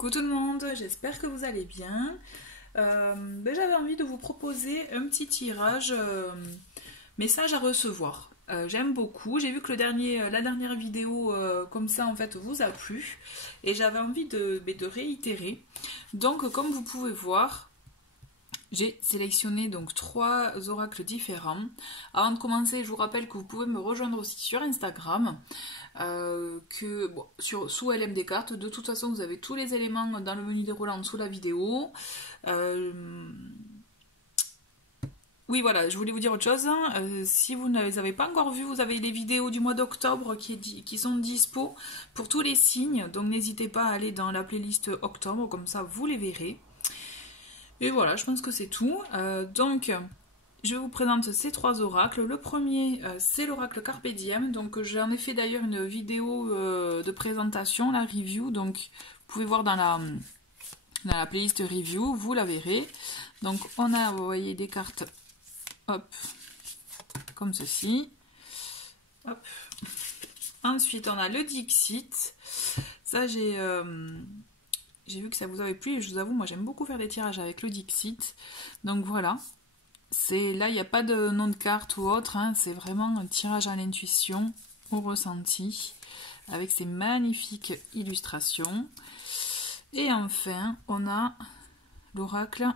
Coucou tout le monde, j'espère que vous allez bien. J'avais envie de vous proposer un petit tirage message à recevoir. J'aime beaucoup, j'ai vu que la dernière vidéo comme ça en fait vous a plu et j'avais envie de réitérer. Donc comme vous pouvez voir, j'ai sélectionné donc 3 oracles différents. Avant de commencer, je vous rappelle que vous pouvez me rejoindre aussi sur Instagram. Sous LM Descartes, de toute façon vous avez tous les éléments dans le menu déroulant en dessous de la vidéo. Oui voilà, je voulais vous dire autre chose, si vous ne les avez pas encore vues, vous avez les vidéos du mois d'octobre qui sont dispo pour tous les signes, donc n'hésitez pas à aller dans la playlist octobre, comme ça vous les verrez. Et voilà, je pense que c'est tout. Donc je vous présente ces 3 oracles. Le premier, c'est l'oracle Carpe Diem. Donc, j'en ai fait d'ailleurs une vidéo de présentation, la review. Donc, vous pouvez voir dans la playlist review, vous la verrez. Donc, on a, vous voyez, des cartes, hop, comme ceci. Hop. Ensuite, on a le Dixit. Ça, j'ai vu que ça vous avait plu. Et je vous avoue, moi, j'aime beaucoup faire des tirages avec le Dixit. Donc, voilà. Là, il n'y a pas de nom de carte ou autre, hein, c'est vraiment un tirage à l'intuition, au ressenti, avec ces magnifiques illustrations. Et enfin, on a l'oracle,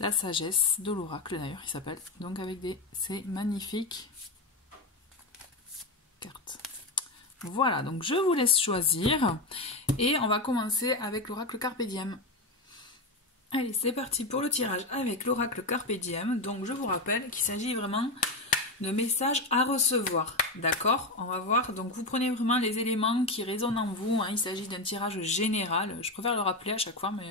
la sagesse de l'oracle d'ailleurs, il s'appelle, donc avec ces magnifiques cartes. Voilà, donc je vous laisse choisir, et on va commencer avec l'oracle Carpe Diem. Allez, c'est parti pour le tirage avec l'oracle Carpe Diem. Donc, je vous rappelle qu'il s'agit vraiment de messages à recevoir. D'accord? On va voir. Donc, vous prenez vraiment les éléments qui résonnent en vous. Hein. Il s'agit d'un tirage général. Je préfère le rappeler à chaque fois, mais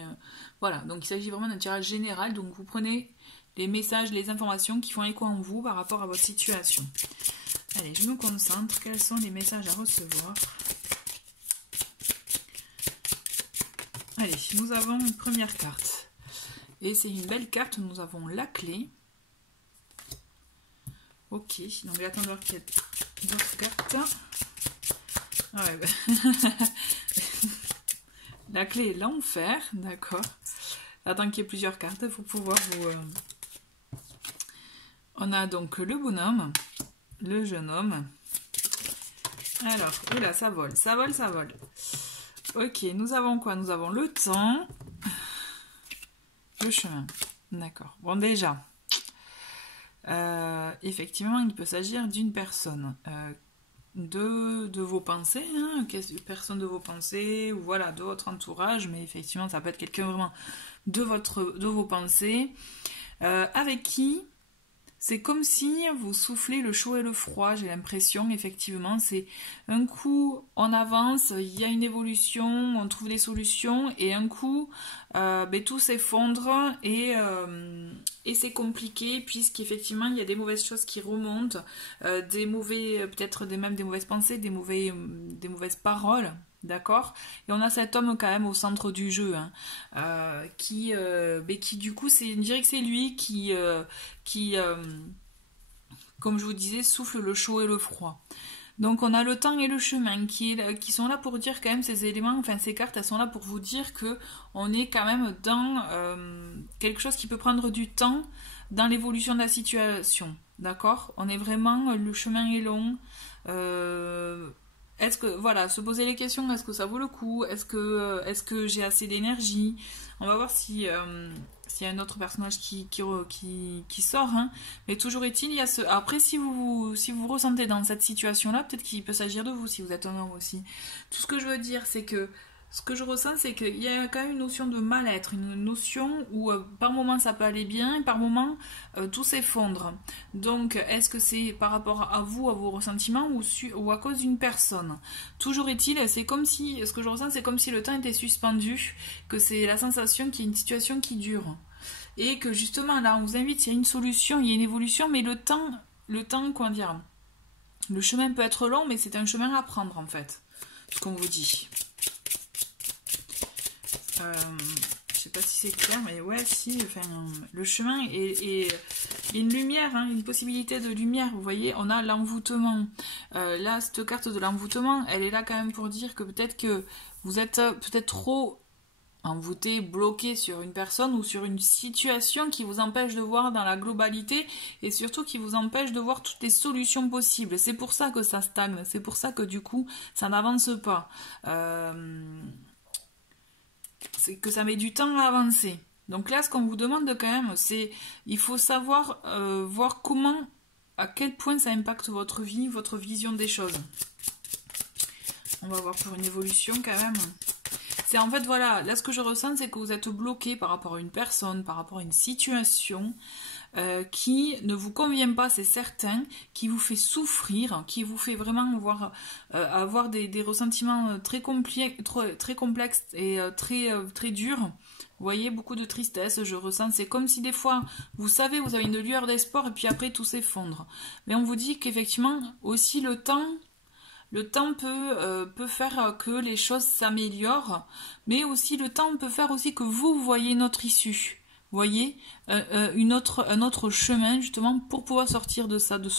voilà. Donc, il s'agit vraiment d'un tirage général. Donc, vous prenez les messages, les informations qui font écho en vous par rapport à votre situation. Allez, je me concentre. Quels sont les messages à recevoir? Allez, nous avons une première carte. Et c'est une belle carte, nous avons la clé. Ok, donc j'attends de voir qu'il y a d'autres cartes. Ah ouais, la clé est l'enfer, d'accord. Attends qu'il y ait plusieurs cartes, il faut pouvoir vous... On a donc le bonhomme, le jeune homme. Alors, oula, ça vole, ça vole, ça vole. Ok, nous avons quoi? Nous avons le temps. Le chemin, d'accord. Bon, déjà, effectivement, il peut s'agir d'une personne, de vos pensées, hein, personne de vos pensées, ou voilà, de votre entourage, mais effectivement, ça peut être quelqu'un vraiment de vos pensées, avec qui c'est comme si vous soufflez le chaud et le froid, j'ai l'impression, effectivement, c'est un coup on avance, il y a une évolution, on trouve des solutions, et un coup tout s'effondre et c'est compliqué, puisqu'effectivement il y a des mauvaises choses qui remontent, peut-être même des mauvaises pensées, des mauvaises paroles. D'accord? Et on a cet homme quand même au centre du jeu, hein, qui du coup, on dirait que c'est lui qui comme je vous disais, souffle le chaud et le froid. Donc on a le temps et le chemin qui sont là pour dire quand même ces éléments, enfin ces cartes, elles sont là pour vous dire que on est quand même dans quelque chose qui peut prendre du temps dans l'évolution de la situation. D'accord? On est vraiment, le chemin est long. Est-ce que, voilà, se poser les questions, est-ce que ça vaut le coup? Est-ce que j'ai assez d'énergie? On va voir s'il y a un autre personnage qui sort, hein. Mais toujours est-il, il y a ce... Après, si vous vous ressentez dans cette situation-là, peut-être qu'il peut s'agir de vous, si vous êtes un homme aussi. Tout ce que je veux dire, c'est que ce que je ressens, c'est qu'il y a quand même une notion de mal-être, une notion où par moment ça peut aller bien, et par moment tout s'effondre. Donc, est-ce que c'est par rapport à vous, à vos ressentiments, ou à cause d'une personne? Toujours est-il, c'est comme si, ce que je ressens, c'est comme si le temps était suspendu, que c'est la sensation qu'il y a une situation qui dure. Et que justement, là, on vous invite, il y a une solution, il y a une évolution, mais le temps, comment dire, le chemin peut être long, mais c'est un chemin à prendre, en fait, ce qu'on vous dit. Je sais pas si c'est clair, mais ouais, si, enfin, le chemin est Il y a une lumière, hein, une possibilité de lumière. Vous voyez, on a l'envoûtement. Là, cette carte de l'envoûtement, elle est là quand même pour dire que vous êtes peut-être trop envoûté, bloqué sur une personne ou sur une situation qui vous empêche de voir dans la globalité et surtout qui vous empêche de voir toutes les solutions possibles. C'est pour ça que ça stagne, c'est pour ça que du coup, ça n'avance pas. C'est que ça met du temps à avancer. Donc là, ce qu'on vous demande quand même, c'est il faut savoir voir comment, à quel point ça impacte votre vie, votre vision des choses. On va voir pour une évolution quand même. C'est en fait, voilà, là ce que je ressens, c'est que vous êtes bloqué par rapport à une personne, par rapport à une situation qui ne vous convient pas, c'est certain, qui vous fait souffrir, qui vous fait vraiment avoir des ressentiments très complexes et très durs. Vous voyez, beaucoup de tristesse, je ressens. C'est comme si des fois, vous savez, vous avez une lueur d'espoir et puis après tout s'effondre. Mais on vous dit qu'effectivement, aussi le temps peut faire que les choses s'améliorent, mais aussi le temps peut faire aussi que vous voyez une autre issue. Vous voyez, un autre chemin justement pour pouvoir sortir de ça, de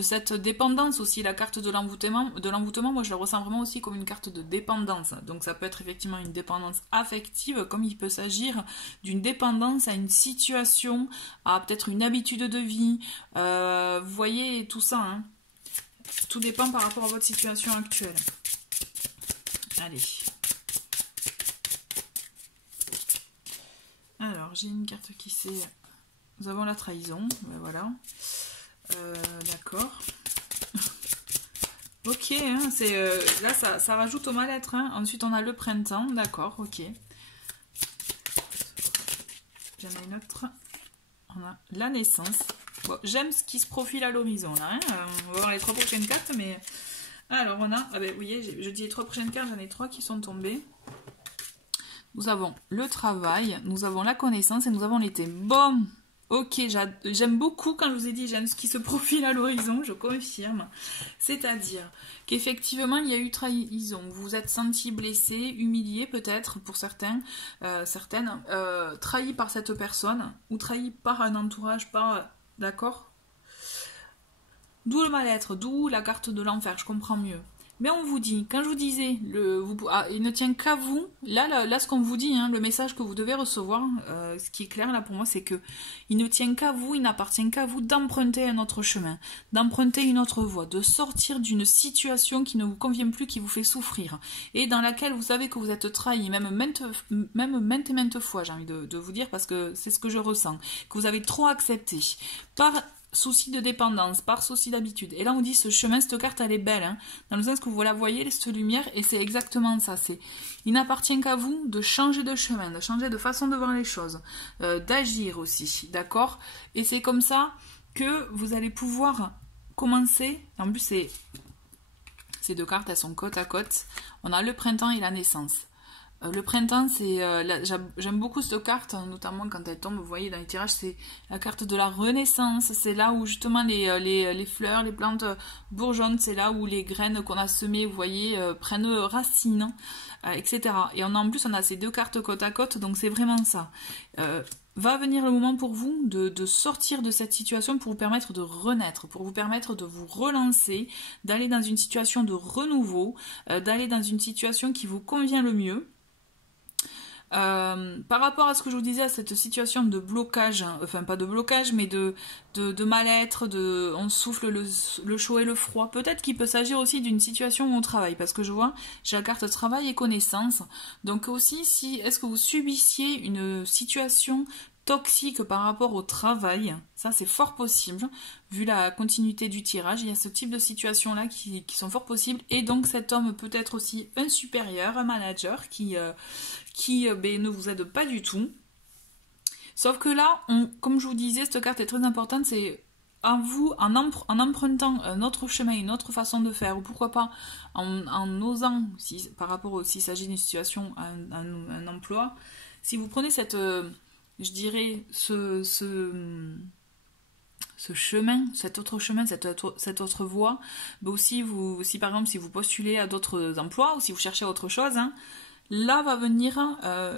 cette dépendance aussi. La carte de l'envoûtement, moi je la ressens vraiment aussi comme une carte de dépendance. Donc ça peut être effectivement une dépendance affective, comme il peut s'agir d'une dépendance à une situation, à peut-être une habitude de vie. Vous voyez tout ça, hein. Tout dépend par rapport à votre situation actuelle. Allez. Alors, j'ai une carte qui c'est... Nous avons la trahison. Ben voilà. D'accord. Ok, hein, là, ça rajoute au mal-être. Hein. Ensuite, on a le printemps. D'accord, ok. J'en ai une autre. On a la naissance. Bon, j'aime ce qui se profile à l'horizon là. Hein. On va voir les 3 prochaines cartes, mais alors on a, ah ben, vous voyez, je dis les 3 prochaines cartes, j'en ai 3 qui sont tombées. Nous avons le travail, nous avons la connaissance et nous avons l'été. Bon, ok, j'aime beaucoup quand je vous ai dit j'aime ce qui se profile à l'horizon, je confirme. C'est-à-dire qu'effectivement il y a eu trahison, vous vous êtes senti blessé, humilié peut-être pour certaines, trahi par cette personne ou trahi par un entourage, d'accord? D'où le mal-être, d'où la carte de l'enfer, je comprends mieux. Mais on vous dit, quand je vous disais, il ne tient qu'à vous, là ce qu'on vous dit, hein, le message que vous devez recevoir, ce qui est clair là pour moi, c'est que il ne tient qu'à vous, il n'appartient qu'à vous d'emprunter un autre chemin, d'emprunter une autre voie, de sortir d'une situation qui ne vous convient plus, qui vous fait souffrir, et dans laquelle vous savez que vous êtes trahi, même maintes et maintes fois, j'ai envie de vous dire, parce que c'est ce que je ressens, que vous avez trop accepté, par souci de dépendance, par souci d'habitude. Et là, on dit ce chemin, cette carte, elle est belle, hein, dans le sens que vous la voyez, cette lumière, et c'est exactement ça. Il n'appartient qu'à vous de changer de chemin, de changer de façon de voir les choses, d'agir aussi, d'accord? Et c'est comme ça que vous allez pouvoir commencer. En plus, ces 2 cartes, elles sont côte à côte. On a le printemps et la naissance. Le printemps, j'aime beaucoup cette carte, notamment quand elle tombe, vous voyez dans les tirages, c'est la carte de la renaissance, c'est là où justement les fleurs, les plantes bourgeonnent, c'est là où les graines qu'on a semées, vous voyez, prennent racine, etc. Et en plus, on a ces 2 cartes côte à côte, donc c'est vraiment ça. Va venir le moment pour vous de sortir de cette situation pour vous permettre de renaître, pour vous permettre de vous relancer, d'aller dans une situation de renouveau, d'aller dans une situation qui vous convient le mieux. Par rapport à ce que je vous disais, à cette situation de blocage, hein, enfin pas de blocage, mais de mal-être, on souffle le chaud et le froid, peut-être qu'il peut s'agir aussi d'une situation où on travaille, parce que je vois, j'ai la carte travail et connaissance, donc aussi, est-ce que vous subissiez une situation toxique par rapport au travail, ça c'est fort possible, vu la continuité du tirage, il y a ce type de situations-là qui sont fort possibles, et donc cet homme peut être aussi un supérieur, un manager qui ne vous aide pas du tout. Sauf que là, comme je vous disais, cette carte est très importante, c'est en vous, en empruntant un autre chemin, une autre façon de faire, ou pourquoi pas en osant, par rapport s'il s'agit d'une situation, un emploi, si vous prenez je dirais, ce chemin, cet autre chemin, cette autre voie, mais aussi si par exemple si vous postulez à d'autres emplois ou si vous cherchez autre chose, hein, là va venir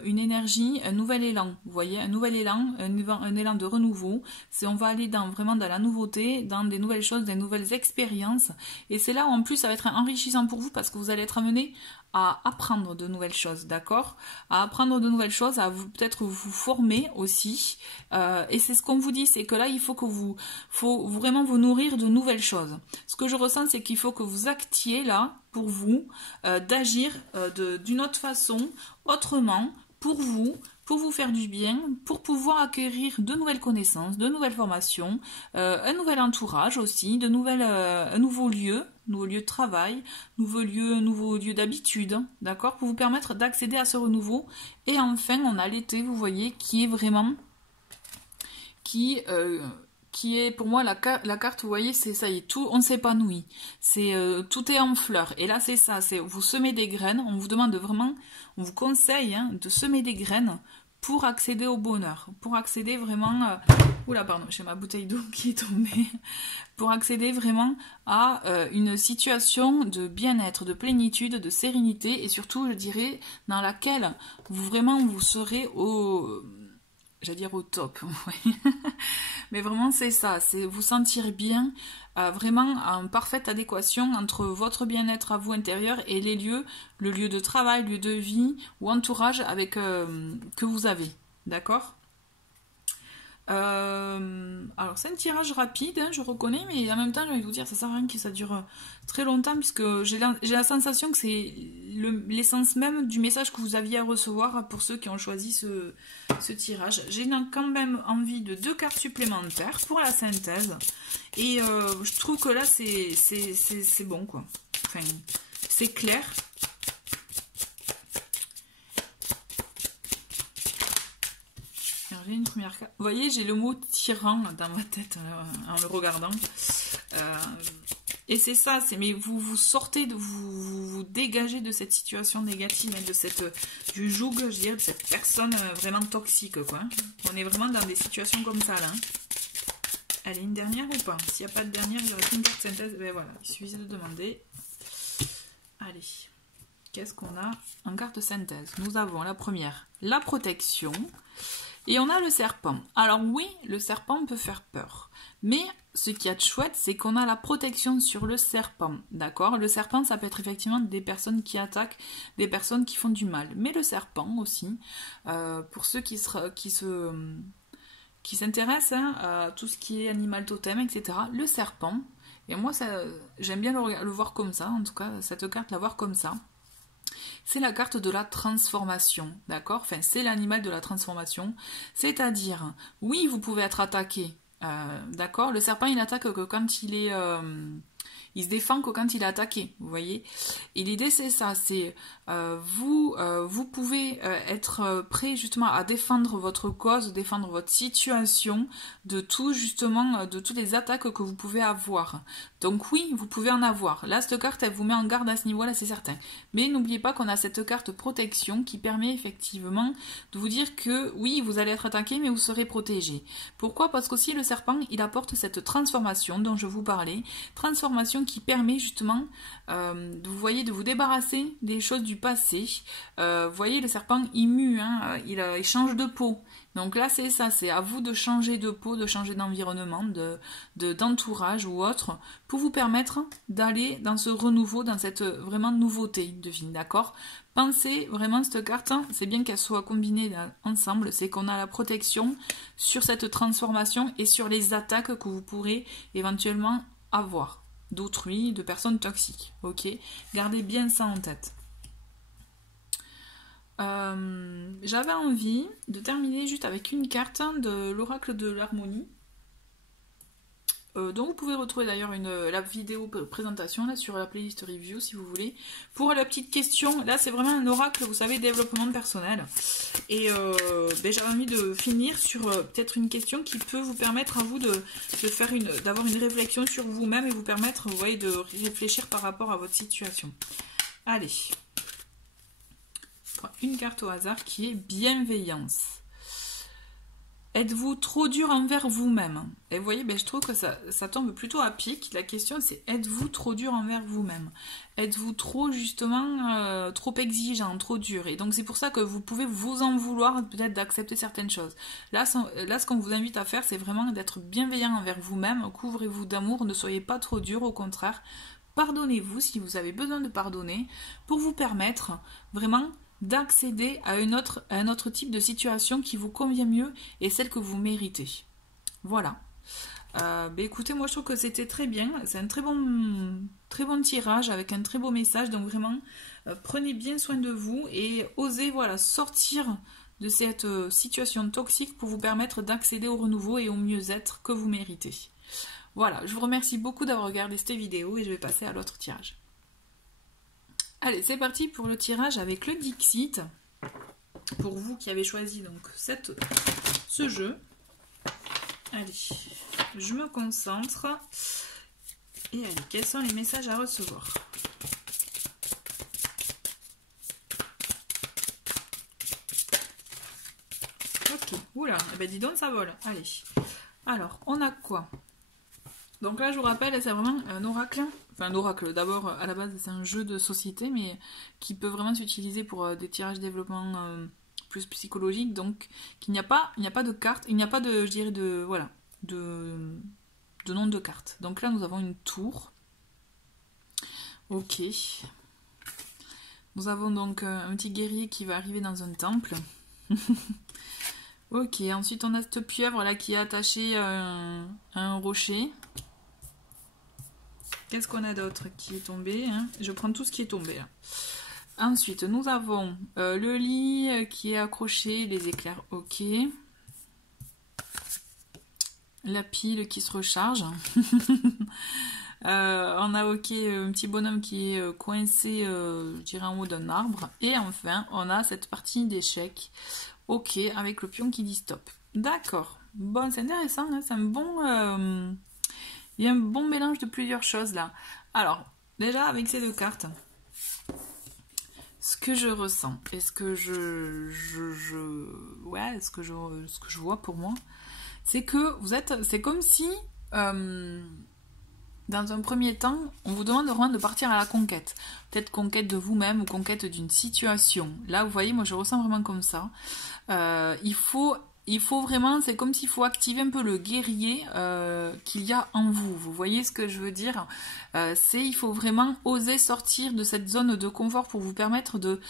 une énergie, un nouvel élan. Vous voyez, un nouvel élan, un élan de renouveau. On va aller vraiment dans la nouveauté, dans des nouvelles choses, des nouvelles expériences. Et c'est là où en plus ça va être enrichissant pour vous parce que vous allez être amené à apprendre de nouvelles choses, d'accord? À apprendre de nouvelles choses, à peut-être vous former aussi. Et c'est ce qu'on vous dit, c'est que là, il faut que faut vraiment vous nourrir de nouvelles choses. Ce que je ressens, c'est qu'il faut que vous actiez là, pour vous, d'agir d'une autre façon, autrement, pour vous faire du bien, pour pouvoir acquérir de nouvelles connaissances, de nouvelles formations, un nouvel entourage aussi, un nouveau lieu de travail, nouveau lieu d'habitude, d'accord, pour vous permettre d'accéder à ce renouveau. Et enfin, on a l'été, vous voyez, qui est vraiment, qui est pour moi la carte, vous voyez, c'est ça y est, tout, on s'épanouit, tout est en fleurs. Et là, c'est ça, c'est vous semez des graines, on vous demande vraiment, on vous conseille de semer des graines pour accéder au bonheur, pour accéder vraiment... Oula, pardon, j'ai ma bouteille d'eau qui est tombée. Pour accéder vraiment à une situation de bien-être, de plénitude, de sérénité, et surtout, je dirais, dans laquelle vous serez j'allais dire au top, mais vraiment c'est ça, c'est vous sentir bien, vraiment en parfaite adéquation entre votre bien-être à vous intérieur et les lieux, le lieu de travail, lieu de vie ou entourage que vous avez, d'accord? Alors c'est un tirage rapide, hein, je reconnais, mais en même temps j'ai envie de vous dire ça sert à rien que ça dure très longtemps puisque j'ai la sensation que c'est l'essence même du message que vous aviez à recevoir pour ceux qui ont choisi ce tirage. J'ai quand même envie de 2 cartes supplémentaires pour la synthèse et je trouve que là c'est bon quoi, enfin c'est clair. Une première carte. Vous voyez, j'ai le mot tyran dans ma tête en le regardant. Et c'est ça, mais vous sortez, vous dégagez de cette situation négative, du joug, je dirais, de cette personne vraiment toxique, quoi. On est vraiment dans des situations comme ça, là. Allez, une dernière ou pas? S'il n'y a pas de dernière, il y aura une carte synthèse. Ben voilà, il suffisait de demander. Allez, qu'est-ce qu'on a en carte synthèse? Nous avons la première, la protection. Et on a le serpent. Alors oui, le serpent peut faire peur. Mais ce qui est de chouette, c'est qu'on a la protection sur le serpent. D'accord? Le serpent, ça peut être effectivement des personnes qui attaquent, des personnes qui font du mal. Mais le serpent aussi, pour ceux qui s'intéressent à tout ce qui est animal totem, etc. Le serpent, et moi j'aime bien le voir comme ça, en tout cas cette carte la voir comme ça. C'est la carte de la transformation, d'accord? Enfin, c'est l'animal de la transformation, c'est-à-dire, oui, vous pouvez être attaqué, d'accord? Le serpent, il attaque que quand il se défend que quand il est attaqué, vous voyez? Et l'idée, c'est ça, c'est vous pouvez être prêt justement à défendre votre cause, défendre votre situation de tout justement, de toutes les attaques que vous pouvez avoir. Donc oui, vous pouvez en avoir. Là, cette carte, elle vous met en garde à ce niveau-là, c'est certain. Mais n'oubliez pas qu'on a cette carte protection qui permet effectivement de vous dire que oui, vous allez être attaqué, mais vous serez protégé. Pourquoi? Parce qu'aussi le serpent, il apporte cette transformation dont je vous parlais, transformation qui permet justement, vous voyez, de vous débarrasser des choses du passé. Vous voyez, le serpent, il mue, hein, il change de peau. Donc là, c'est ça, c'est à vous de changer de peau, de changer d'environnement, d'entourage ou autre, pour vous permettre d'aller dans ce renouveau, dans cette vraiment nouveauté de vie, d'accord? Pensez vraiment cette carte, c'est bien qu'elle soit combinée ensemble, c'est qu'on a la protection sur cette transformation et sur les attaques que vous pourrez éventuellement avoir d'autrui, de personnes toxiques, ok? Gardez bien ça en tête. J'avais envie de terminer juste avec une carte de l'oracle de l'harmonie, dont vous pouvez retrouver d'ailleurs la vidéo présentation là sur la playlist review si vous voulez. Pour la petite question, là c'est vraiment un oracle, vous savez, développement personnel. Et j'avais envie de finir sur peut-être une question qui peut vous permettre à vous d'avoir une réflexion sur vous-même et vous permettre, vous voyez, de réfléchir par rapport à votre situation. Allez. Une carte au hasard qui est bienveillance. Êtes-vous trop dur envers vous-même? Et vous voyez, ben, je trouve que ça tombe plutôt à pic. La question c'est, êtes-vous trop dur envers vous-même? Êtes-vous trop justement trop exigeant, trop dur? Et donc c'est pour ça que vous pouvez vous en vouloir peut-être d'accepter certaines choses. Là, ce qu'on vous invite à faire, c'est vraiment d'être bienveillant envers vous-même. Couvrez-vous d'amour, ne soyez pas trop dur, au contraire. Pardonnez-vous si vous avez besoin de pardonner pour vous permettre vraiment d'accéder à un autre type de situation qui vous convient mieux et celle que vous méritez. Voilà. Écoutez, moi je trouve que c'était très bien. C'est un très bon tirage avec un très beau message. Donc vraiment, prenez bien soin de vous et osez sortir de cette situation toxique pour vous permettre d'accéder au renouveau et au mieux-être que vous méritez. Voilà, je vous remercie beaucoup d'avoir regardé cette vidéo et je vais passer à l'autre tirage. Allez, c'est parti pour le tirage avec le Dixit. Pour vous qui avez choisi donc ce jeu. Allez, je me concentre. Et allez, quels sont les messages à recevoir? Ok, oula, eh ben dis donc ça vole. Allez, alors, on a quoi? Donc là, je vous rappelle, c'est vraiment un oracle. Enfin, un oracle, d'abord, à la base, c'est un jeu de société, mais qui peut vraiment s'utiliser pour des tirages développement plus psychologiques. Donc, il n'y a pas de carte, il n'y a pas de, je dirais, de nom de carte. Donc là, nous avons une tour. Ok. Nous avons donc un petit guerrier qui va arriver dans un temple. Ok, ensuite on a cette pieuvre là qui est attachée à un rocher. Qu'est-ce qu'on a d'autre qui est tombé, hein? Je prends tout ce qui est tombé là. Ensuite, nous avons le lit qui est accroché, les éclairs, ok. La pile qui se recharge. On a ok un petit bonhomme qui est coincé, je dirais en haut d'un arbre. Et enfin, on a cette partie d'échec. Ok, avec le pion qui dit stop. D'accord. Bon, c'est intéressant, hein, c'est un bon... il y a un bon mélange de plusieurs choses là. Alors, déjà avec ces deux cartes, ce que je ressens et ce que ce que je vois pour moi, c'est que c'est comme si dans un premier temps, on vous demande vraiment de partir à la conquête. Peut-être conquête de vous-même ou conquête d'une situation. Là, vous voyez, moi je ressens vraiment comme ça. Il faut vraiment, c'est comme s'il faut activer un peu le guerrier qu'il y a en vous. Vous voyez ce que je veux dire? Il faut vraiment oser sortir de cette zone de confort pour vous permettre de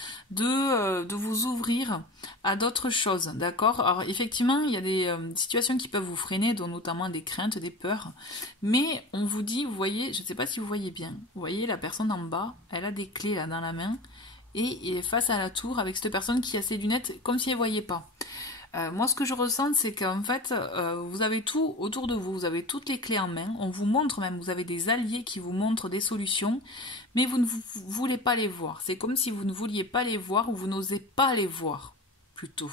vous ouvrir à d'autres choses, d'accord? Alors effectivement, il y a des situations qui peuvent vous freiner, dont notamment des craintes, des peurs. Mais on vous dit, vous voyez, je ne sais pas si vous voyez bien, vous voyez la personne en bas, elle a des clés là dans la main, et il est face à la tour avec cette personne qui a ses lunettes comme si elle ne voyait pas. Moi, ce que je ressens, c'est qu'en fait, vous avez tout autour de vous, vous avez toutes les clés en main, on vous montre même, vous avez des alliés qui vous montrent des solutions, mais vous ne voulez pas les voir. C'est comme si vous ne vouliez pas les voir ou vous n'osez pas les voir, plutôt.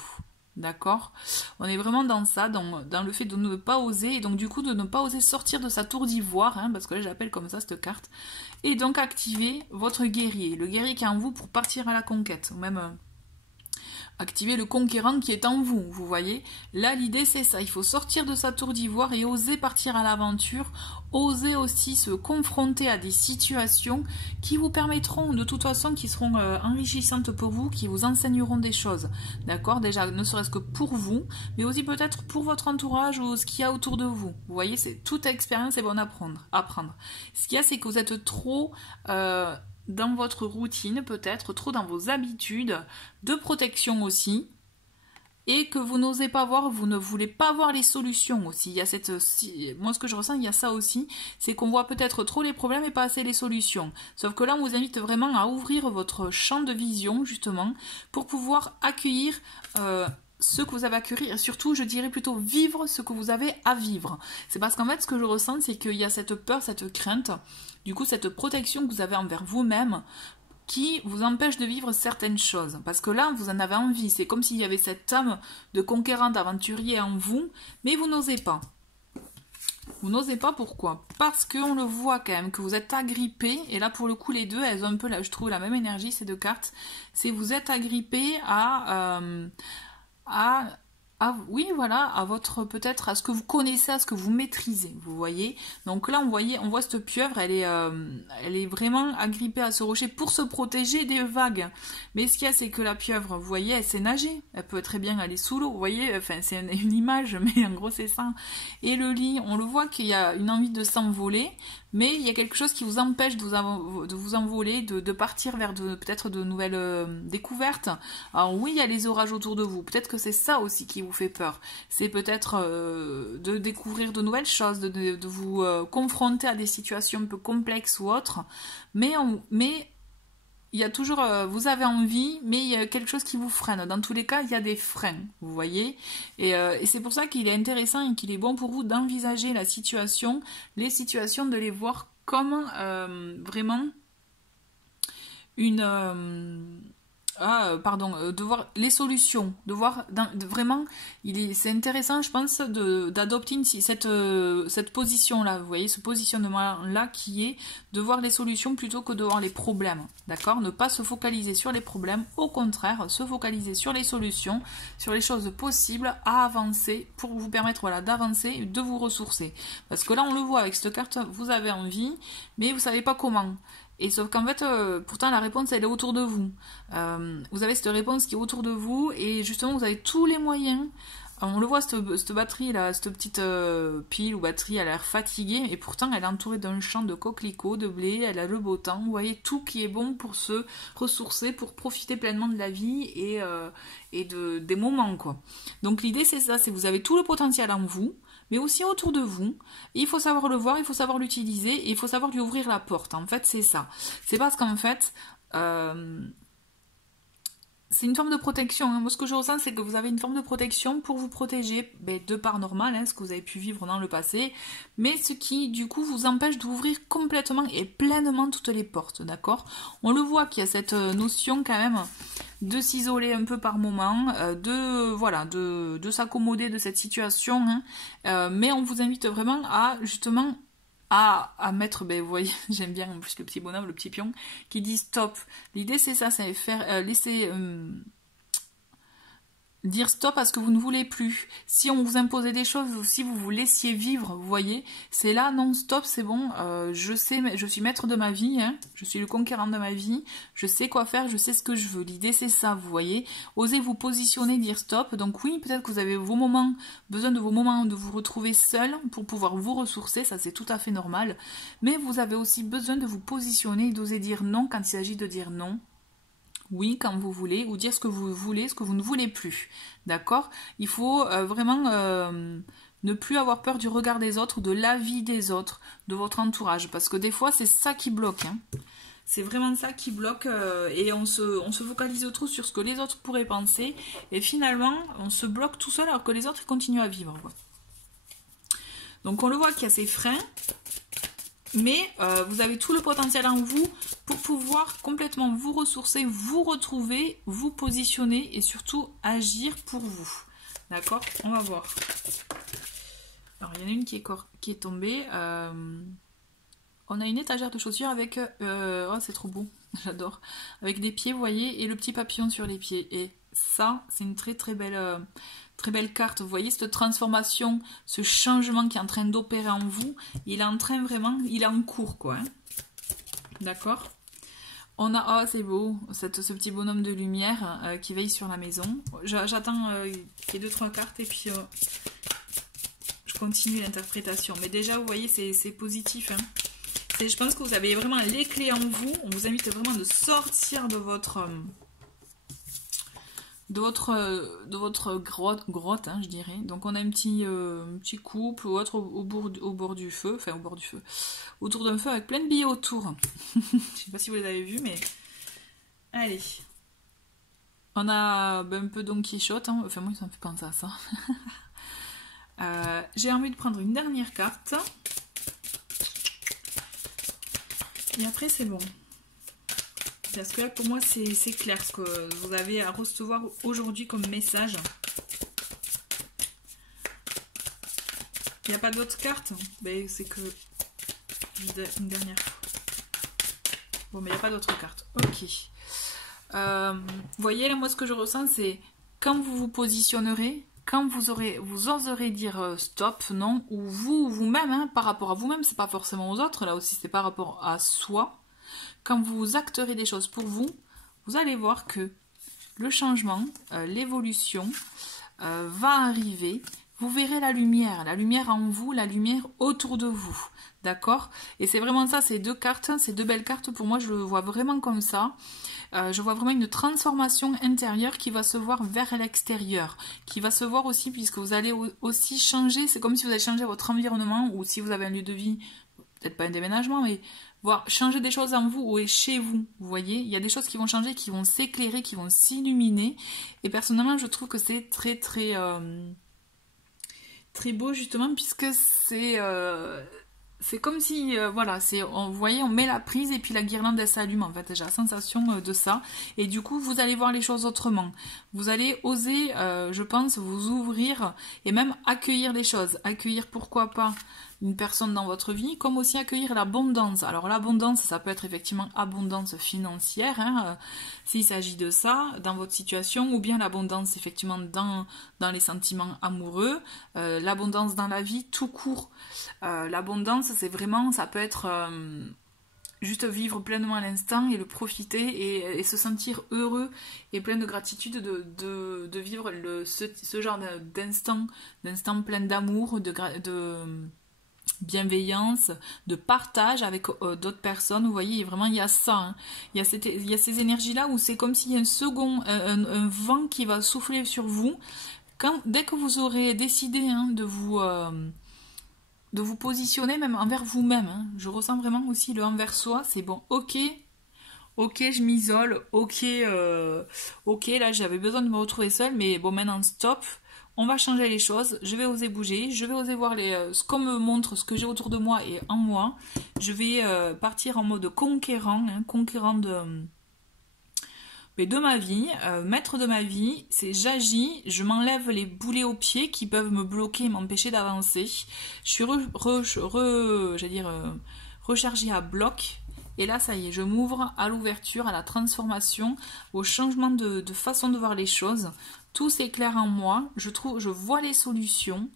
D'accord? On est vraiment dans ça, dans le fait de ne pas oser, et donc du coup de ne pas oser sortir de sa tour d'ivoire, hein, parce que là j'appelle comme ça cette carte, et donc activer votre guerrier, le guerrier qui est en vous pour partir à la conquête, ou même... activer le conquérant qui est en vous, vous voyez. Là, l'idée, c'est ça. Il faut sortir de sa tour d'ivoire et oser partir à l'aventure. Oser aussi se confronter à des situations qui vous permettront, de toute façon, qui seront enrichissantes pour vous, qui vous enseigneront des choses. D'accord? Déjà, ne serait-ce que pour vous, mais aussi peut-être pour votre entourage ou ce qu'il y a autour de vous. Vous voyez, c'est toute expérience est bonne à apprendre. Ce qu'il y a, c'est que vous êtes trop... dans votre routine peut-être, trop dans vos habitudes, de protection aussi, et que vous n'osez pas voir, vous ne voulez pas voir les solutions aussi. Il y a moi ce que je ressens, il y a ça aussi, c'est qu'on voit peut-être trop les problèmes et pas assez les solutions. Sauf que là, on vous invite vraiment à ouvrir votre champ de vision, justement, pour pouvoir accueillir... ce que vous avez à accueillir, et surtout, je dirais plutôt vivre ce que vous avez à vivre. C'est parce qu'en fait, ce que je ressens, c'est qu'il y a cette peur, cette crainte, du coup, cette protection que vous avez envers vous-même, qui vous empêche de vivre certaines choses. Parce que là, vous en avez envie. C'est comme s'il y avait cette âme de conquérant, d'aventurier en vous, mais vous n'osez pas. Vous n'osez pas, pourquoi? Parce qu'on le voit quand même, que vous êtes agrippé, et là pour le coup les deux, elles ont un peu, là, je trouve, la même énergie, ces deux cartes, c'est vous êtes agrippé à oui, voilà, à votre, peut-être, à ce que vous connaissez, à ce que vous maîtrisez, vous voyez. Donc là, on voit cette pieuvre, elle est vraiment agrippée à ce rocher pour se protéger des vagues. Mais ce qu'il y a, c'est que la pieuvre, vous voyez, elle sait nager. Elle peut très bien aller sous l'eau, vous voyez. Enfin, c'est une image, mais en gros, c'est ça. Et le lit, on le voit qu'il y a une envie de s'envoler, mais il y a quelque chose qui vous empêche de vous envoler, de partir vers peut-être de nouvelles découvertes. Alors oui, il y a les orages autour de vous. Peut-être que c'est ça aussi qui vous fait peur. C'est peut-être de découvrir de nouvelles choses, de vous confronter à des situations un peu complexes ou autres. Mais il y a toujours, vous avez envie, mais il y a quelque chose qui vous freine. Dans tous les cas, il y a des freins, vous voyez. Et c'est pour ça qu'il est intéressant et qu'il est bon pour vous d'envisager la situation, les situations, de les voir comme vraiment une... de voir les solutions, de voir vraiment, c'est intéressant, je pense, d'adopter cette position-là, vous voyez, ce positionnement-là qui est de voir les solutions plutôt que de voir les problèmes, d'accord? Ne pas se focaliser sur les problèmes, au contraire, se focaliser sur les solutions, sur les choses possibles à avancer pour vous permettre, voilà, d'avancer, de vous ressourcer. Parce que là, on le voit avec cette carte, vous avez envie, mais vous savez pas comment. Et sauf qu'en fait, pourtant la réponse elle est autour de vous. Vous avez cette réponse qui est autour de vous et justement vous avez tous les moyens. On le voit, cette batterie là, cette petite pile ou batterie, elle a l'air fatiguée et pourtant elle est entourée d'un champ de coquelicots, de blé, elle a le beau temps. Vous voyez tout qui est bon pour se ressourcer, pour profiter pleinement de la vie et des moments quoi. Donc l'idée c'est ça, c'est que vous avez tout le potentiel en vous, mais aussi autour de vous. Il faut savoir le voir, il faut savoir l'utiliser, et il faut savoir lui ouvrir la porte. En fait, c'est ça. C'est parce qu'en fait, c'est une forme de protection. Moi, ce que je ressens, c'est que vous avez une forme de protection pour vous protéger de par normal, ce que vous avez pu vivre dans le passé, mais ce qui, du coup, vous empêche d'ouvrir complètement et pleinement toutes les portes, d'accord? On le voit qu'il y a cette notion quand même de s'isoler un peu par moment, de s'accommoder de cette situation, mais on vous invite vraiment à justement à mettre, vous voyez, j'aime bien en plus le petit bonhomme, le petit pion, qui dit stop. L'idée c'est ça, c'est faire laisser dire stop à ce que vous ne voulez plus. Si on vous imposait des choses ou si vous vous laissiez vivre, vous voyez, c'est là, non, stop, c'est bon, je sais, je suis maître de ma vie, je suis le conquérant de ma vie, je sais quoi faire, je sais ce que je veux. L'idée, c'est ça, vous voyez. Osez vous positionner, dire stop. Donc oui, peut-être que vous avez besoin de vos moments de vous retrouver seul pour pouvoir vous ressourcer, ça c'est tout à fait normal. Mais vous avez aussi besoin de vous positionner et d'oser dire non quand il s'agit de dire non. Oui, quand vous voulez, ou dire ce que vous voulez, ce que vous ne voulez plus. D'accord? Il faut vraiment ne plus avoir peur du regard des autres, de l'avis des autres, de votre entourage. Parce que des fois, c'est ça qui bloque. C'est vraiment ça qui bloque. Et on se focalise trop sur ce que les autres pourraient penser. Et finalement, on se bloque tout seul alors que les autres continuent à vivre. Quoi. Donc on le voit qu'il y a ces freins. Mais vous avez tout le potentiel en vous pour pouvoir complètement vous ressourcer, vous retrouver, vous positionner et surtout agir pour vous. D'accord? On va voir. Alors, il y en a une qui est tombée. On a une étagère de chaussures avec... oh, c'est trop beau. J'adore. Avec des pieds, vous voyez, et le petit papillon sur les pieds. Et ça, c'est une très très belle carte. Vous voyez cette transformation, ce changement qui est en train d'opérer en vous. Il est en train vraiment... Il est en cours, quoi. D'accord? On a... Oh, c'est beau. Ce petit bonhomme de lumière qui veille sur la maison. J'attends qu'il y ait 2-3 cartes et puis... je continue l'interprétation. Mais déjà, vous voyez, c'est positif, je pense que vous avez vraiment les clés en vous. On vous invite vraiment de sortir de votre grotte, je dirais. Donc on a un petit couple ou autre au bord du feu, autour d'un feu avec plein de billets autour. Je sais pas si vous les avez vus, mais allez. On a un peu Don Quichotte, enfin moi ça me fait penser à ça. J'ai envie de prendre une dernière carte. Et après c'est bon. Parce que là pour moi c'est clair ce que vous avez à recevoir aujourd'hui comme message. Il n'y a pas d'autres cartes? Ben, c'est que une dernière. Bon mais il n'y a pas d'autres cartes. Ok. Vous voyez là moi ce que je ressens c'est quand vous vous positionnerez, quand vous oserez dire stop, non, ou vous-même, hein, par rapport à vous-même, c'est pas forcément aux autres, là aussi c'est par rapport à soi, quand vous acterez des choses pour vous, vous allez voir que le changement, l'évolution va arriver. Vous verrez la lumière en vous, la lumière autour de vous, d'accord? Et c'est vraiment ça, ces deux cartes, ces deux belles cartes, pour moi, je le vois vraiment comme ça. Je vois vraiment une transformation intérieure qui va se voir vers l'extérieur, qui va se voir aussi, puisque vous allez aussi changer, c'est comme si vous allez changer votre environnement, ou si vous avez un lieu de vie, peut-être pas un déménagement, mais voir changer des choses en vous ou chez vous, vous voyez, il y a des choses qui vont changer, qui vont s'éclairer, qui vont s'illuminer, et personnellement, je trouve que c'est très beau justement, puisque c'est comme si, voilà, vous voyez, on met la prise et puis la guirlande elle s'allume en fait, j'ai la sensation de ça, et du coup vous allez voir les choses autrement, vous allez oser, je pense, vous ouvrir et même accueillir les choses, accueillir pourquoi pas une personne dans votre vie, comme aussi accueillir l'abondance. Alors l'abondance, ça peut être effectivement abondance financière, hein, s'il s'agit de ça, dans votre situation, ou bien l'abondance effectivement dans les sentiments amoureux, l'abondance dans la vie tout court. L'abondance, c'est vraiment, ça peut être juste vivre pleinement l'instant et le profiter et se sentir heureux et plein de gratitude de vivre ce genre d'instant plein d'amour, de bienveillance, de partage avec d'autres personnes. Vous voyez, vraiment il y a ça, hein. Il y a ces énergies là où c'est comme s'il y a un vent qui va souffler sur vous dès que vous aurez décidé, hein, de vous positionner même envers vous-même, hein. Je ressens vraiment aussi le envers soi, c'est bon, ok, je m'isole, ok, là j'avais besoin de me retrouver seule, mais bon maintenant stop, on va changer les choses, je vais oser bouger, je vais oser voir ce qu'on me montre, ce que j'ai autour de moi et en moi. Je vais partir en mode conquérant, hein, conquérant de ma vie, maître de ma vie, c'est j'agis, je m'enlève les boulets aux pieds qui peuvent me bloquer et m'empêcher d'avancer. Je suis rechargée à bloc. Et là, ça y est, je m'ouvre à l'ouverture, à la transformation, au changement de façon de voir les choses. Tout s'éclaire en moi, je vois les solutions,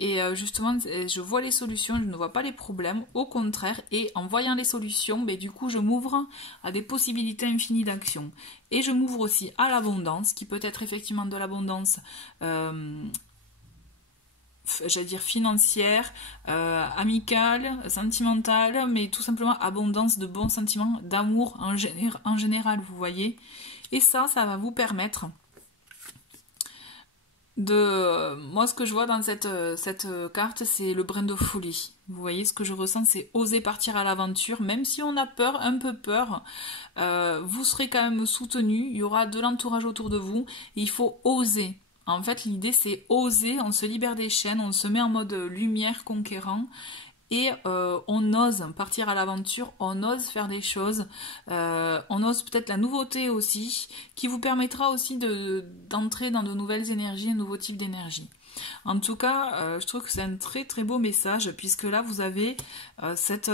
et justement, je vois les solutions, je ne vois pas les problèmes, au contraire, et en voyant les solutions, du coup, je m'ouvre à des possibilités infinies d'action. Et je m'ouvre aussi à l'abondance, qui peut être effectivement de l'abondance, j'allais dire financière, amicale, sentimentale, mais tout simplement abondance de bons sentiments, d'amour en général, vous voyez. Et ça va vous permettre moi, ce que je vois dans cette carte, c'est le brin de folie. Vous voyez, ce que je ressens, c'est oser partir à l'aventure, même si on a peur, un peu peur, vous serez quand même soutenu, il y aura de l'entourage autour de vous, et il faut oser. En fait, l'idée, c'est oser, on se libère des chaînes, on se met en mode lumière conquérant, et on ose partir à l'aventure, on ose faire des choses, on ose peut-être la nouveauté aussi, qui vous permettra aussi d'entrer dans de nouvelles énergies, un nouveau type d'énergie. En tout cas, je trouve que c'est un très très beau message, puisque là vous avez cette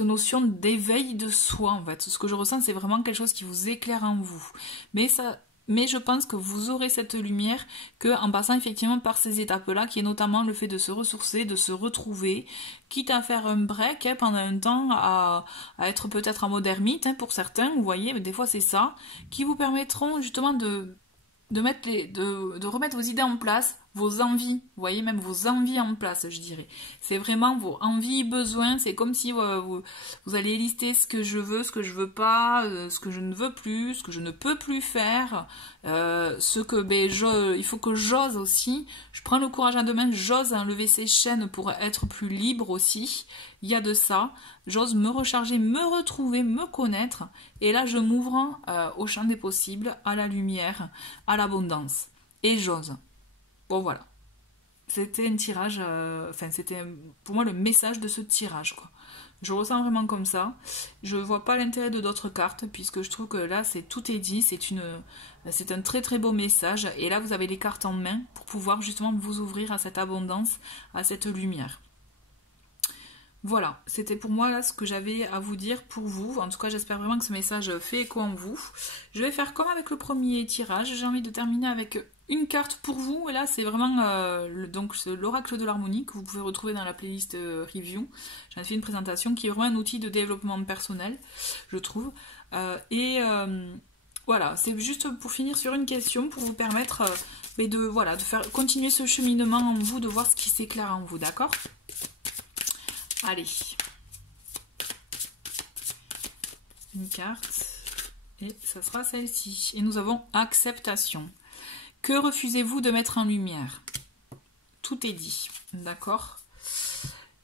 notion d'éveil de soi, en fait. Ce que je ressens, c'est vraiment quelque chose qui vous éclaire en vous. Mais je pense que vous aurez cette lumière en passant effectivement par ces étapes-là, qui est notamment le fait de se ressourcer, de se retrouver, quitte à faire un break, hein, pendant un temps, à être peut-être en mode ermite, hein, pour certains, vous voyez, mais des fois c'est ça, qui vous permettront justement de remettre vos idées en place, vos envies, vous voyez, même vos envies en place, je dirais. C'est vraiment vos envies, besoins, c'est comme si vous allez lister ce que je veux pas, ce que je ne veux plus, ce que je ne peux plus faire, il faut que j'ose aussi, je prends le courage à deux mains, j'ose enlever ces chaînes pour être plus libre aussi, il y a de ça, j'ose me recharger, me retrouver, me connaître, et là je m'ouvre au champ des possibles, à la lumière, à l'abondance, et j'ose. Bon voilà, c'était un tirage, c'était pour moi le message de ce tirage, quoi. Je ressens vraiment comme ça. Je vois pas l'intérêt de d'autres cartes, puisque je trouve que là tout est dit, c'est un très très beau message, et là vous avez les cartes en main pour pouvoir justement vous ouvrir à cette abondance, à cette lumière. Voilà, c'était pour moi là ce que j'avais à vous dire pour vous. En tout cas, j'espère vraiment que ce message fait écho en vous. Je vais faire comme avec le premier tirage. J'ai envie de terminer avec une carte pour vous. Et là, c'est vraiment l'oracle de l'harmonie que vous pouvez retrouver dans la playlist review. J'en ai fait une présentation qui est vraiment un outil de développement personnel, je trouve. Voilà, c'est juste pour finir sur une question pour vous permettre de faire continuer ce cheminement en vous, de voir ce qui s'éclaire en vous, d'accord ? Allez, une carte, et ça sera celle-ci. Et nous avons acceptation. Que refusez-vous de mettre en lumière? Tout est dit, d'accord?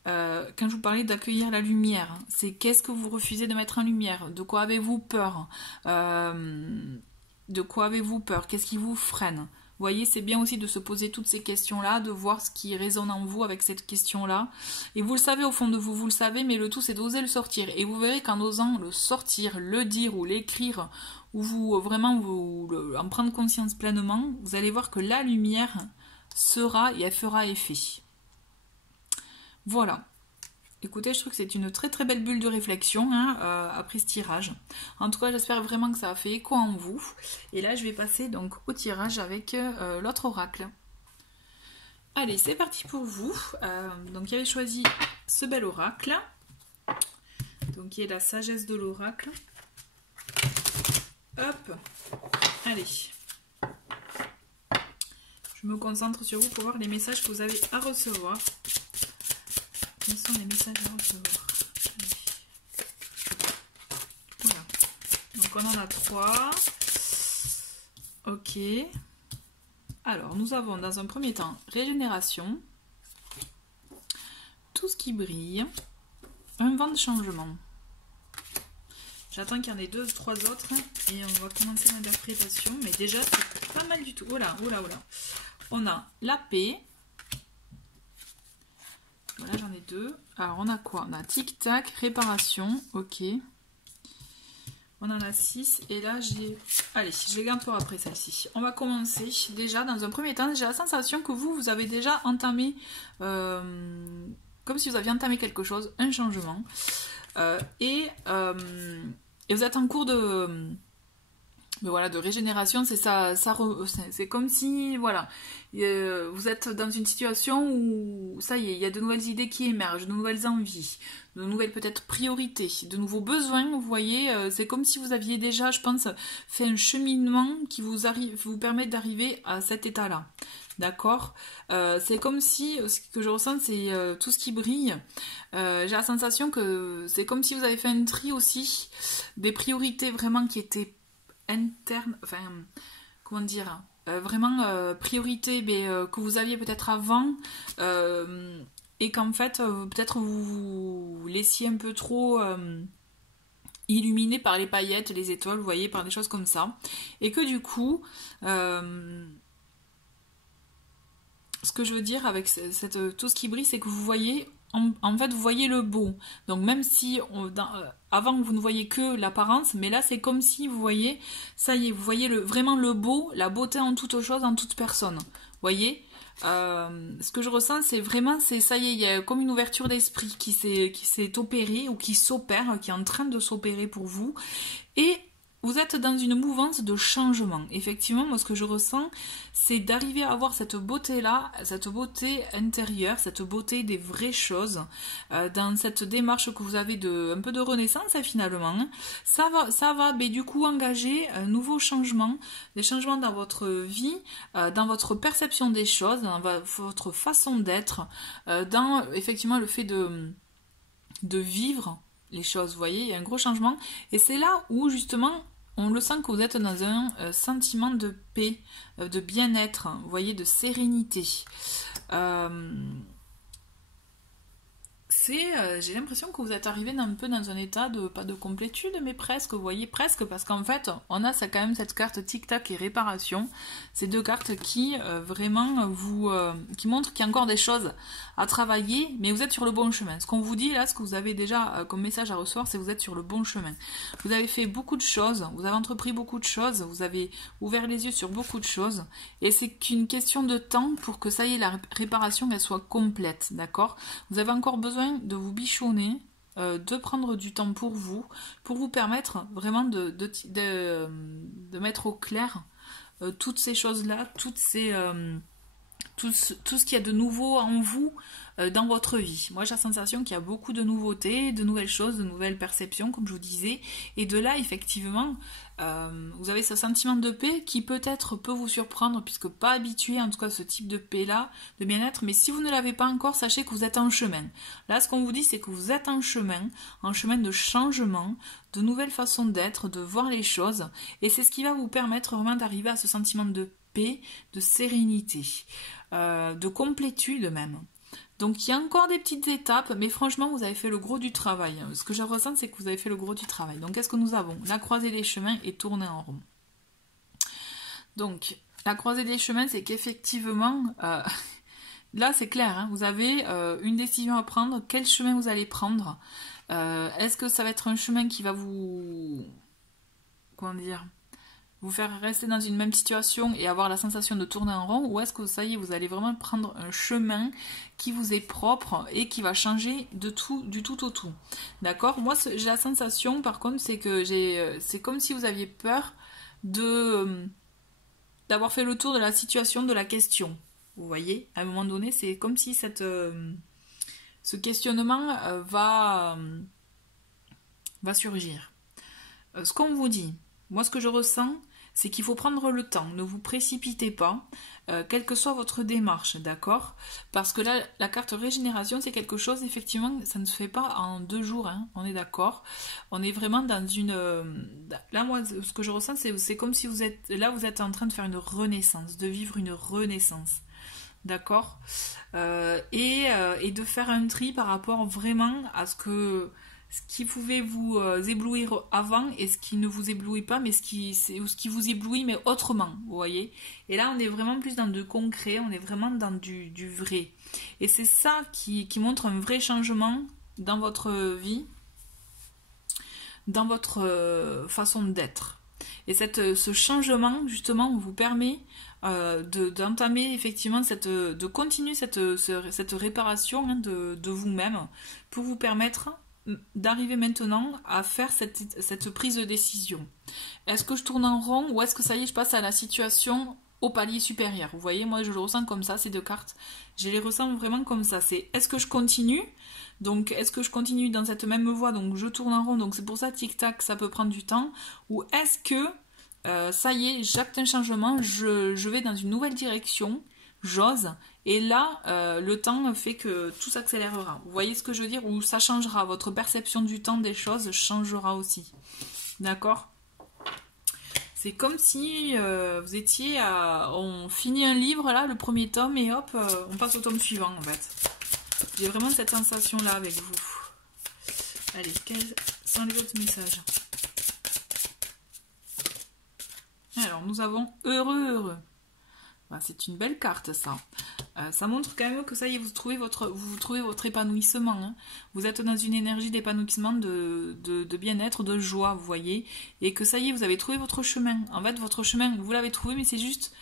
Quand je vous parlais d'accueillir la lumière, c'est qu'est-ce que vous refusez de mettre en lumière? De quoi avez-vous peur? De quoi avez-vous peur? Qu'est-ce qui vous freine? Vous voyez, c'est bien aussi de se poser toutes ces questions-là, de voir ce qui résonne en vous avec cette question-là. Et vous le savez au fond de vous, vous le savez, mais le tout c'est d'oser le sortir. Et vous verrez qu'en osant le sortir, le dire ou l'écrire, ou en prendre conscience pleinement, vous allez voir que la lumière sera et elle fera effet. Voilà. Écoutez, je trouve que c'est une très très belle bulle de réflexion après ce tirage. En tout cas, j'espère vraiment que ça a fait écho en vous. Et là, je vais passer donc au tirage avec l'autre oracle. Allez, c'est parti pour vous. Donc, il avait choisi ce bel oracle. Donc, qui est la sagesse de l'oracle. Hop. Allez. Je me concentre sur vous pour voir les messages que vous avez à recevoir. Quels sont les messages à recevoir? Voilà. Donc on en a 3. Ok. Alors nous avons dans un premier temps régénération, tout ce qui brille, un vent de changement. J'attends qu'il y en ait 2 ou 3 autres et on va commencer l'interprétation. Mais déjà c'est pas mal du tout. Oh là, oh là, oh là. On a la paix. Voilà, j'en ai 2. Alors, on a quoi? On a tic-tac, réparation, ok. On en a 6. Et là, j'ai... Allez, je les garde pour après, celle-ci. On va commencer. Déjà, dans un premier temps, j'ai la sensation que vous avez déjà entamé... comme si vous aviez entamé quelque chose, un changement. Et vous êtes en cours de... Mais voilà, de régénération, c'est ça c'est comme si, voilà, vous êtes dans une situation où, ça y est, il y a de nouvelles idées qui émergent, de nouvelles envies, de nouvelles peut-être priorités, de nouveaux besoins, vous voyez, c'est comme si vous aviez déjà, je pense, fait un cheminement qui vous permet d'arriver à cet état-là. D'accord, c'est comme si, ce que je ressens, c'est tout ce qui brille. J'ai la sensation que c'est comme si vous avez fait un tri aussi, des priorités vraiment qui étaient interne, enfin, comment dire, vraiment priorité que vous aviez peut-être avant et qu'en fait, peut-être vous laissiez un peu trop illuminé par les paillettes, les étoiles, vous voyez, par des choses comme ça. Et que du coup, ce que je veux dire avec tout ce qui brille, c'est que vous voyez... En fait, vous voyez le beau. Donc, même si avant vous ne voyez que l'apparence, mais là, c'est comme si vous voyez, ça y est, vous voyez vraiment le beau, la beauté en toute chose, en toute personne. Vous voyez, ce que je ressens, c'est vraiment, ça y est, il y a comme une ouverture d'esprit qui s'est opérée ou qui s'opère, qui est en train de s'opérer pour vous. Et vous êtes dans une mouvance de changement. Effectivement, moi, ce que je ressens, c'est d'arriver à avoir cette beauté-là, cette beauté intérieure, cette beauté des vraies choses, dans cette démarche que vous avez un peu de renaissance, finalement. Ça va du coup engager un nouveau changement, des changements dans votre vie, dans votre perception des choses, dans votre façon d'être, dans, effectivement, le fait de vivre les choses, vous voyez, il y a un gros changement, et c'est là où justement on le sent que vous êtes dans un sentiment de paix, de bien-être, vous voyez, de sérénité. J'ai l'impression que vous êtes arrivé un peu dans un état de, pas de complétude, mais presque, vous voyez, presque, parce qu'en fait, on a quand même cette carte tic-tac et réparation, ces deux cartes qui vraiment qui montrent qu'il y a encore des choses à travailler, mais vous êtes sur le bon chemin. Ce qu'on vous dit là, ce que vous avez déjà comme message à recevoir, c'est que vous êtes sur le bon chemin. Vous avez fait beaucoup de choses, vous avez entrepris beaucoup de choses, vous avez ouvert les yeux sur beaucoup de choses, et c'est qu'une question de temps pour que ça y est, la réparation, elle soit complète, d'accord? Vous avez encore besoin de vous bichonner, de prendre du temps pour vous permettre vraiment de mettre au clair toutes ces choses-là, tout ce qu'il y a de nouveau en vous dans votre vie. Moi, j'ai la sensation qu'il y a beaucoup de nouveautés, de nouvelles choses, de nouvelles perceptions, comme je vous disais. Et de là, effectivement, vous avez ce sentiment de paix qui peut-être peut vous surprendre, puisque pas habitué en tout cas à ce type de paix-là, de bien-être. Mais si vous ne l'avez pas encore, sachez que vous êtes en chemin. Là, ce qu'on vous dit, c'est que vous êtes en chemin de changement, de nouvelles façons d'être, de voir les choses. Et c'est ce qui va vous permettre vraiment d'arriver à ce sentiment de paix, de sérénité, de complétude même. Donc il y a encore des petites étapes, mais franchement vous avez fait le gros du travail. Ce que je ressens, c'est que vous avez fait le gros du travail. Donc qu'est-ce que nous avons? La croisée des chemins et tourner en rond. Donc la croisée des chemins, c'est qu'effectivement, là c'est clair, hein, vous avez une décision à prendre. Quel chemin vous allez prendre? Est-ce que ça va être un chemin qui va vous... comment dire, vous faire rester dans une même situation et avoir la sensation de tourner en rond, ou est-ce que ça y est, vous allez vraiment prendre un chemin qui vous est propre et qui va changer du tout au tout. D'accord? Moi, j'ai la sensation, par contre, c'est que c'est comme si vous aviez peur d'avoir fait le tour de la situation, de la question. Vous voyez? À un moment donné, c'est comme si ce questionnement va surgir. Ce qu'on vous dit, moi, ce que je ressens, c'est qu'il faut prendre le temps. Ne vous précipitez pas, quelle que soit votre démarche, d'accord? Parce que là, la carte régénération, c'est quelque chose, effectivement, ça ne se fait pas en 2 jours, hein, on est d'accord. On est vraiment dans une... Là, moi, ce que je ressens, c'est comme si vous êtes en train de faire une renaissance, de vivre une renaissance. D'accord? Et de faire un tri par rapport vraiment à ce qui pouvait vous éblouir avant et ce qui ne vous éblouit pas, mais ce qui vous éblouit, mais autrement, vous voyez. Et là, on est vraiment plus dans du concret, on est vraiment dans du vrai. Et c'est ça qui montre un vrai changement dans votre vie, dans votre façon d'être. Et ce changement, justement, vous permet d'entamer effectivement de continuer cette réparation, hein, de vous-même, pour vous permettre d'arriver maintenant à faire cette prise de décision. Est-ce que je tourne en rond ou est-ce que ça y est, je passe à la situation au palier supérieur? Vous voyez, moi je le ressens comme ça, ces 2 cartes. Je les ressens vraiment comme ça. C'est est-ce que je continue? Donc est-ce que je continue dans cette même voie? Donc je tourne en rond, donc c'est pour ça tic-tac, ça peut prendre du temps. Ou est-ce que ça y est, j'acte un changement, je vais dans une nouvelle direction, j'ose, et là, le temps fait que tout s'accélérera. Vous voyez ce que je veux dire? Ou ça changera, votre perception du temps des choses changera aussi. D'accord? C'est comme si vous étiez on finit un livre, là, le premier tome, et hop, on passe au tome suivant, en fait. J'ai vraiment cette sensation-là avec vous. Allez, quels sont les autres messages? Alors, nous avons heureux. Ben, c'est une belle carte, ça. Ça montre quand même que ça y est, vous trouvez votre épanouissement. Hein. Vous êtes dans une énergie d'épanouissement, de bien-être, de joie, vous voyez. Et que ça y est, vous avez trouvé votre chemin. En fait, votre chemin, vous l'avez trouvé, mais c'est juste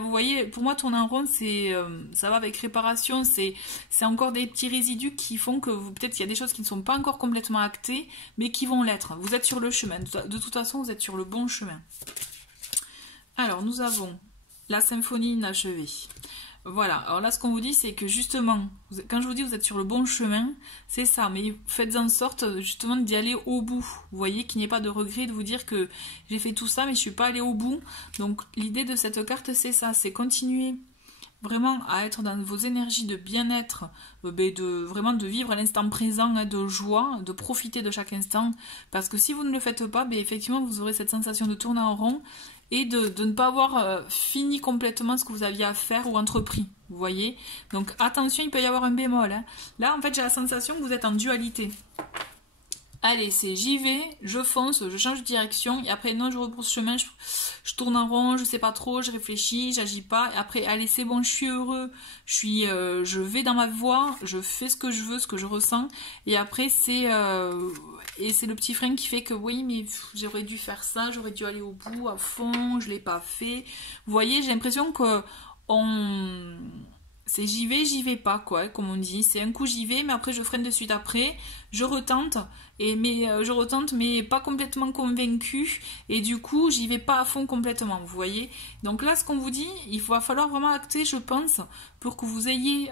vous voyez, pour moi, tourner en rond, ça va avec réparation. C'est encore des petits résidus qui font que peut-être il y a des choses qui ne sont pas encore complètement actées, mais qui vont l'être. Vous êtes sur le chemin. De toute façon, vous êtes sur le bon chemin. Alors, nous avons la symphonie inachevée. Voilà, alors là ce qu'on vous dit c'est que justement, quand je vous dis vous êtes sur le bon chemin, c'est ça, mais faites en sorte justement d'y aller au bout. Vous voyez, qu'il n'y ait pas de regret de vous dire que j'ai fait tout ça mais je suis pas allée au bout. Donc l'idée de cette carte c'est ça, c'est continuer vraiment à être dans vos énergies de bien-être, vraiment de vivre à l'instant présent, hein, de joie, de profiter de chaque instant. Parce que si vous ne le faites pas, effectivement vous aurez cette sensation de tourner en rond et de ne pas avoir fini complètement ce que vous aviez à faire ou entrepris, vous voyez. Donc attention, il peut y avoir un bémol. Hein. Là, en fait, j'ai la sensation que vous êtes en dualité. Allez, c'est j'y vais, je fonce, je change de direction, et après, non, je rebrousse chemin, je tourne en rond, je sais pas trop, je réfléchis, j'agis pas, et après, allez, c'est bon, je suis heureux, je vais dans ma voie, je fais ce que je veux, ce que je ressens, et après, c'est le petit frein qui fait que, oui, mais j'aurais dû faire ça, j'aurais dû aller au bout, à fond, je l'ai pas fait. Vous voyez, j'ai l'impression que C'est j'y vais pas, quoi, comme on dit. C'est un coup j'y vais, mais après je freine de suite après. Je retente, mais pas complètement convaincue. Et du coup, j'y vais pas à fond complètement, vous voyez. Donc là, ce qu'on vous dit, il va falloir vraiment acter, je pense, pour que vous ayez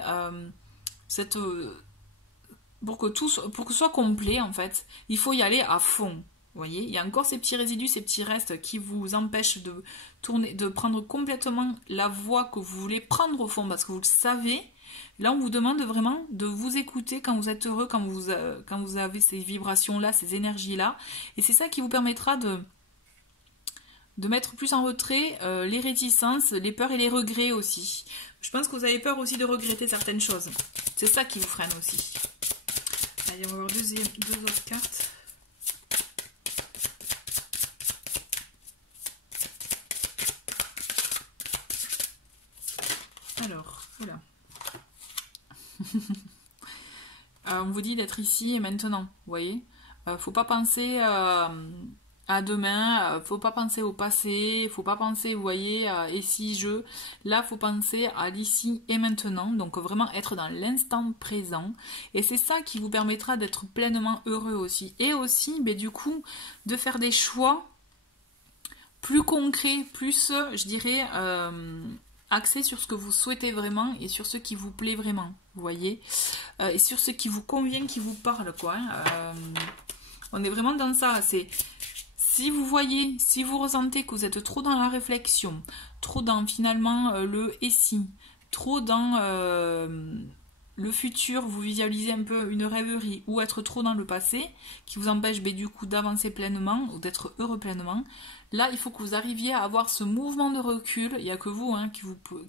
cette... pour que ce soit complet, en fait. Il faut y aller à fond. Vous voyez, il y a encore ces petits résidus, ces petits restes qui vous empêchent de tourner, de prendre complètement la voie que vous voulez prendre au fond, parce que vous le savez. Là, on vous demande vraiment de vous écouter quand vous êtes heureux, quand vous avez ces vibrations-là, ces énergies-là. Et c'est ça qui vous permettra de mettre plus en retrait les réticences, les peurs et les regrets aussi. Je pense que vous avez peur aussi de regretter certaines choses. C'est ça qui vous freine aussi. Allez, on va voir deux autres cartes. Alors, voilà. On vous dit d'être ici et maintenant, vous voyez. Faut pas penser à demain, faut pas penser au passé, faut pas penser, vous voyez, et si je... Là, faut penser à l'ici et maintenant, donc vraiment être dans l'instant présent. Et c'est ça qui vous permettra d'être pleinement heureux aussi. Et aussi, du coup, de faire des choix plus concrets, plus, je dirais... axé sur ce que vous souhaitez vraiment et sur ce qui vous plaît vraiment, vous voyez, et sur ce qui vous convient, qui vous parle, quoi. On est vraiment dans ça. C'est si vous voyez, si vous ressentez que vous êtes trop dans la réflexion, trop dans finalement le et si, trop dans le futur, vous visualisez un peu une rêverie, ou être trop dans le passé, qui vous empêche du coup d'avancer pleinement ou d'être heureux pleinement. Là, il faut que vous arriviez à avoir ce mouvement de recul, il n'y a que vous,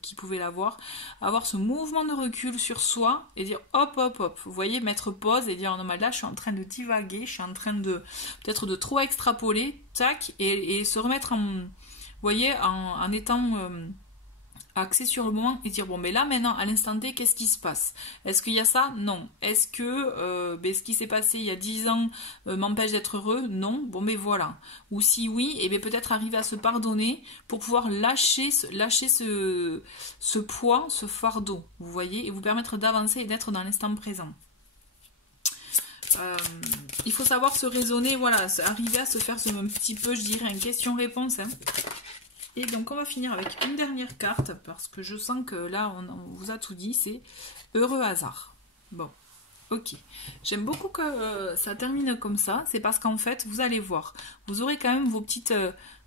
qui pouvez l'avoir, avoir ce mouvement de recul sur soi et dire hop, hop, hop. Vous voyez, mettre pause et dire non, mais là, je suis en train de divaguer, je suis en train de peut-être de trop extrapoler, tac, et se remettre en, vous voyez, en étant axé sur le moment et dire bon, mais là, maintenant, à l'instant T, qu'est-ce qui se passe? Est-ce qu'il y a ça? Non. Est-ce que ce qui s'est passé il y a 10 ans m'empêche d'être heureux? Non. Bon, mais voilà. Ou si oui, et peut-être arriver à se pardonner pour pouvoir lâcher ce poids, ce fardeau, vous voyez, et vous permettre d'avancer et d'être dans l'instant présent. Il faut savoir se raisonner, voilà, arriver à se faire un petit peu, je dirais, un question-réponse, hein. Et donc on va finir avec une dernière carte, parce que je sens que là on vous a tout dit, c'est heureux hasard. Bon, ok. J'aime beaucoup que ça termine comme ça, c'est parce qu'en fait, vous allez voir, vous aurez quand même vos petites,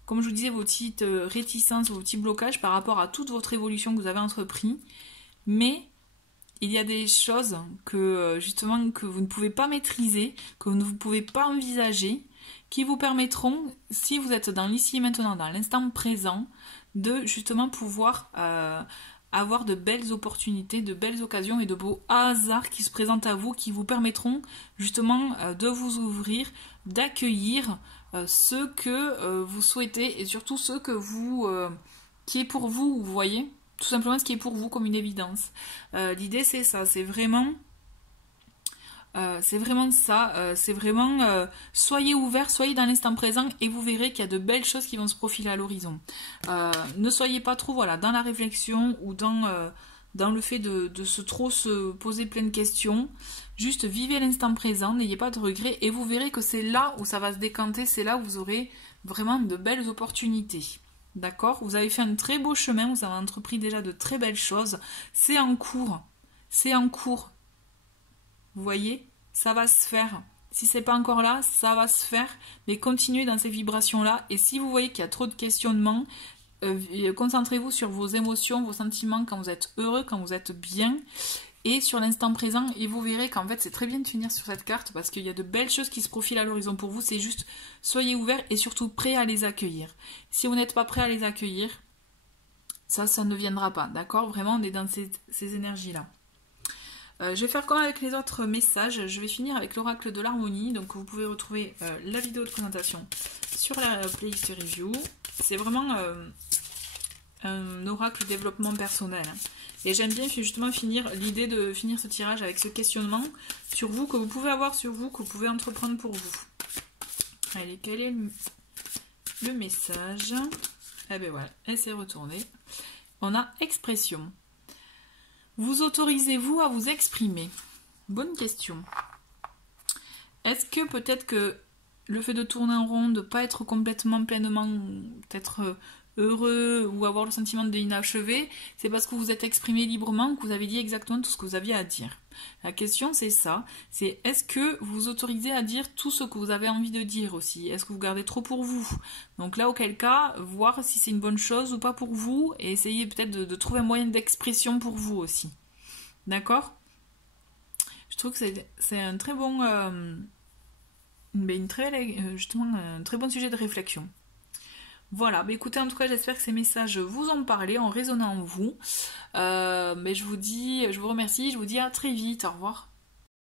comme je vous disais, vos petites réticences, vos petits blocages par rapport à toute votre évolution que vous avez entrepris, mais il y a des choses que justement que vous ne pouvez pas maîtriser, que vous ne pouvez pas envisager, qui vous permettront, si vous êtes dans l'ici et maintenant, dans l'instant présent, de justement pouvoir avoir de belles opportunités, de belles occasions et de beaux hasards qui se présentent à vous, qui vous permettront justement de vous ouvrir, d'accueillir ce que vous souhaitez et surtout ce que vous, qui est pour vous, vous voyez, tout simplement ce qui est pour vous comme une évidence. L'idée c'est ça, c'est vraiment ça, c'est vraiment soyez ouverts, soyez dans l'instant présent et vous verrez qu'il y a de belles choses qui vont se profiler à l'horizon. Ne soyez pas trop dans la réflexion ou dans le fait de se poser plein de questions. Juste vivez l'instant présent, n'ayez pas de regrets et vous verrez que c'est là où ça va se décanter, c'est là où vous aurez vraiment de belles opportunités. D'accord? Vous avez fait un très beau chemin, vous avez entrepris déjà de très belles choses. C'est en cours. C'est en cours. Vous voyez, ça va se faire. Si c'est pas encore là, ça va se faire. Mais continuez dans ces vibrations-là. Et si vous voyez qu'il y a trop de questionnements, concentrez-vous sur vos émotions, vos sentiments quand vous êtes heureux, quand vous êtes bien. Et sur l'instant présent. Et vous verrez qu'en fait, c'est très bien de finir sur cette carte parce qu'il y a de belles choses qui se profilent à l'horizon pour vous. C'est juste, soyez ouverts et surtout prêts à les accueillir. Si vous n'êtes pas prêts à les accueillir, ça ne viendra pas. D'accord? Vraiment, on est dans ces énergies-là. Je vais faire comme avec les autres messages, je vais finir avec l'oracle de l'harmonie, donc vous pouvez retrouver la vidéo de présentation sur la playlist review. C'est vraiment un oracle développement personnel. Hein. Et j'aime bien justement l'idée de finir ce tirage avec ce questionnement sur vous, que vous pouvez avoir sur vous, que vous pouvez entreprendre pour vous. Allez, quel est le message? Eh bien voilà, elle s'est retournée. On a expression. Vous autorisez-vous à vous exprimer? Bonne question. Est-ce que peut-être que le fait de tourner en rond, de ne pas être complètement, pleinement, peut-être heureux ou avoir le sentiment d'inachevé, c'est parce que vous vous êtes exprimé librement, que vous avez dit exactement tout ce que vous aviez à dire. La question c'est ça, c'est est-ce que vous vous autorisez à dire tout ce que vous avez envie de dire aussi? Est-ce que vous gardez trop pour vous? Donc là, auquel cas, voir si c'est une bonne chose ou pas pour vous, et essayer peut-être de trouver un moyen d'expression pour vous aussi. D'accord? Je trouve que c'est un très bon... justement, un très bon sujet de réflexion. Voilà, bah écoutez, en tout cas, j'espère que ces messages vous ont parlé, ont résonné en vous. Mais je vous remercie, je vous dis à très vite, au revoir.